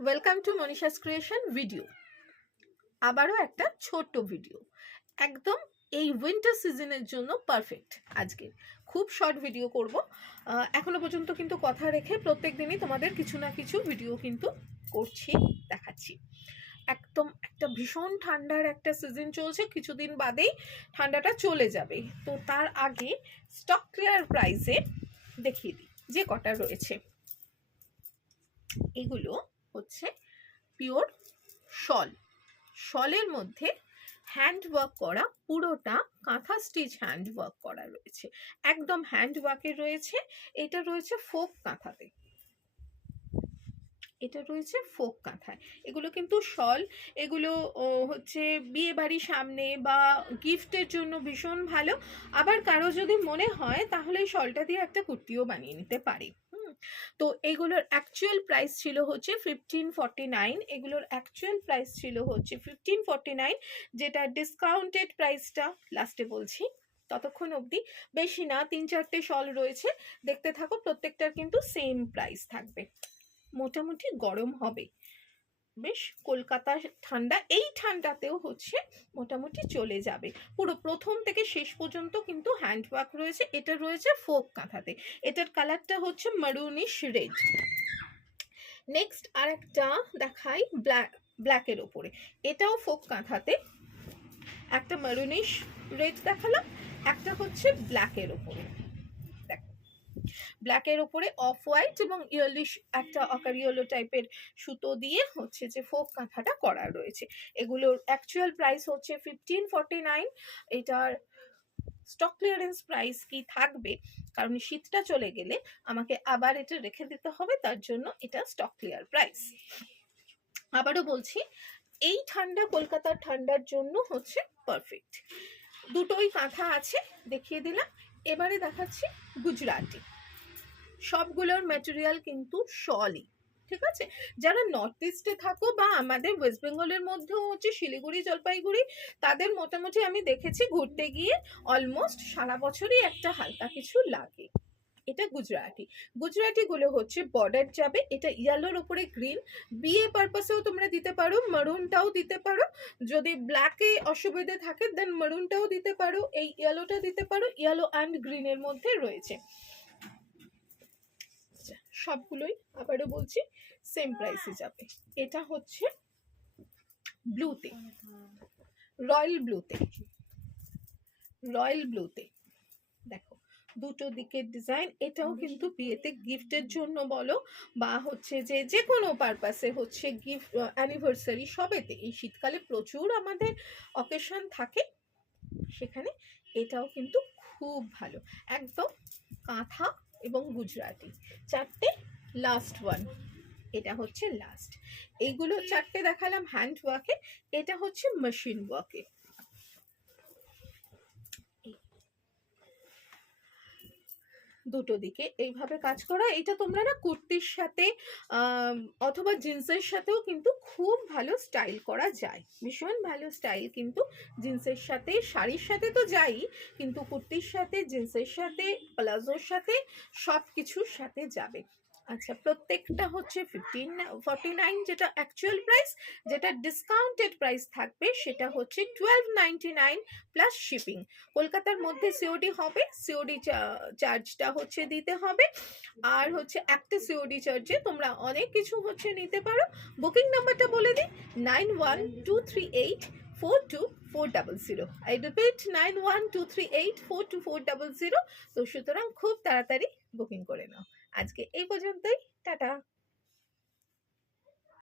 Welcome to Manisha's creation video. আবারও একটা ছোট্ট ভিডিও, একদম এই উইন্টার সিজনের জন্য পারফেক্ট। আজকে খুব শর্ট ভিডিও করব। এখনো পর্যন্ত কিন্তু কথা রেখে প্রত্যেক দিনই তোমাদের কিছু না কিছু ভিডিও কিন্তু করছি, দেখাচ্ছি। একদম একটা ভীষণ ঠান্ডার একটা সিজন চলছে, কিছুদিন বাদেই ঠান্ডাটা চলে যাবে। তো তার আগে স্টক ক্লিয়ার প্রাইসে দেখিয়ে দিই যে কটা রয়েছে। এগুলো হচ্ছে পিওর শল, শলের মধ্যে হ্যান্ড ওয়ার্ক করা, পুরোটা কাঁথা স্টিচ হ্যান্ড ওয়ার্ক করা রয়েছে, একদম হ্যান্ড ওয়ার্কের রয়েছে। এটা রয়েছে ফোক কাঁথাতে, এটা রয়েছে ফোক কাঁথায়। এগুলো কিন্তু শল, এগুলো হচ্ছে বিয়ে বাড়ির সামনে বা গিফটের জন্য ভীষণ ভালো। আবার কারো যদি মনে হয় তাহলে এই শলটা দিয়ে একটা কুর্তিও বানিয়ে নিতে পারে। তো এগুলোর অ্যাকচুয়াল প্রাইস ছিল হচ্ছে 1549, এগুলোর অ্যাকচুয়াল প্রাইস ছিল হচ্ছে 1549, যেটা ডিসকাউন্টেড প্রাইসটা লাস্টে বলছি। ততক্ষণ অবধি বেশি না, 3-4টে শল রয়েছে, দেখতে থাকো। প্রত্যেকটার কিন্তু সেম প্রাইস থাকবে। মোটামুটি গরম হবে বেশ, কলকাতা ঠান্ডা, এই ঠান্ডাতেও হচ্ছে মোটামুটি চলে যাবে। পুরো প্রথম থেকে শেষ পর্যন্ত কিন্তু হ্যান্ড ওয়ার্ক রয়েছে। এটা রয়েছে ফোক কাঁথাতে, এটার কালারটা হচ্ছে মারুনিশ রেড। নেক্সট আর একটা দেখাই ব্ল্যাকের ওপরে, এটাও ফোক কাঁথাতে। একটা মারুনিশ রেড দেখালাম, একটা হচ্ছে ব্ল্যাকের ওপরে। ব্ল্যাকের ওপরে অফ হোয়াইট এবং ইয়েলিশ একটা অকার ইয়েলো টাইপের সুতো দিয়ে হচ্ছে যে ফোক কাঁথাটা করা রয়েছে। এগুলোর অ্যাকচুয়াল প্রাইস হচ্ছে 1549। এটার স্টক ক্লিয়ারেন্স প্রাইস কি থাকবে, কারণ শীতটা চলে গেলে আমাকে আবার এটা রেখে দিতে হবে, তার জন্য এটা স্টক ক্লিয়ার প্রাইস। আবারও বলছি, এই ঠান্ডা, কলকাতার ঠান্ডার জন্য হচ্ছে পারফেক্ট। দুটোই কাঁথা আছে, দেখিয়ে দিলাম। এবারে দেখাচ্ছি গুজরাটি। সবগুলোর ম্যাটেরিয়াল কিন্তু শলই, ঠিক আছে। যারা নর্থ ইস্টে থাকো বা আমাদের ওয়েস্ট বেঙ্গলের মধ্যেও হচ্ছে শিলিগুড়ি, জলপাইগুড়ি, তাদের মোটামুটি আমি দেখেছি ঘুরতে গিয়ে অলমোস্ট সারা বছরই একটা হালকা কিছু লাগে। এটা গুজরাটি, গুজরাটিগুলো হচ্ছে বর্ডার যাবে, এটা ইয়েলোর উপরে গ্রিন, বিয়ে পারপাসেও তোমরা দিতে পারো, মারুনটাও দিতে পারো। যদি ব্ল্যাকে অসুবিধে থাকে দেন মারুনটাও দিতে পারো, এই ইয়েলোটা দিতে পারো। ইয়েলো অ্যান্ড গ্রিনের মধ্যে রয়েছে সবগুলোই। আবারও বলছি সেম প্রাইসে যাবে। এটা হচ্ছে ব্লুতে, রয়্যাল ব্লুতে, রয়্যাল ব্লুতে দেখো দুটো দিকের ডিজাইন। এটাও কিন্তু বিয়েতে গিফটের জন্য বলো বা হচ্ছে যে কোনো পারপাসে হচ্ছে গিফট, অ্যানিভার্সারি, সবেতে এই শীতকালে প্রচুর আমাদের অকেশন থাকে, সেখানে এটাও কিন্তু খুব ভালো। একদম কাঁথা এবং গুজরাটি, চারটে, লাস্ট ওয়ান, এটা হচ্ছে লাস্ট। এইগুলো চারটে দেখালাম হ্যান্ড ওয়ার্কে, এটা হচ্ছে মেশিন ওয়ার্কে। দুটো দিকে এইভাবে কাজ করা। এটা তোমরা না কুর্তির সাথে অথবা জিন্সের সাথেও কিন্তু খুব ভালো স্টাইল করা যায়, ভীষণ ভালো স্টাইল কিন্তু জিন্সের সাথে, শাড়ির সাথে তো যাই, কিন্তু কুর্তির সাথে, জিন্সের সাথে, প্লাজোর সাথে, সব কিছুর সাথে যাবে। আচ্ছা, প্রত্যেকটা হচ্ছে 1549 যেটা অ্যাকচুয়াল প্রাইস, যেটা ডিসকাউন্টেড প্রাইস থাকবে সেটা হচ্ছে 1299 প্লাস শিপিং। কলকাতার মধ্যে সিওডি হবে, সিওডি চার্জটা হচ্ছে দিতে হবে। আর হচ্ছে একটা সিওডি চার্জে তোমরা অনেক কিছু হচ্ছে নিতে পারো। বুকিং নাম্বারটা বলে দিই, 9123842400। I repeat, 9123842400। তো সুতরাং খুব তাড়াতাড়ি বুকিং করে নাও।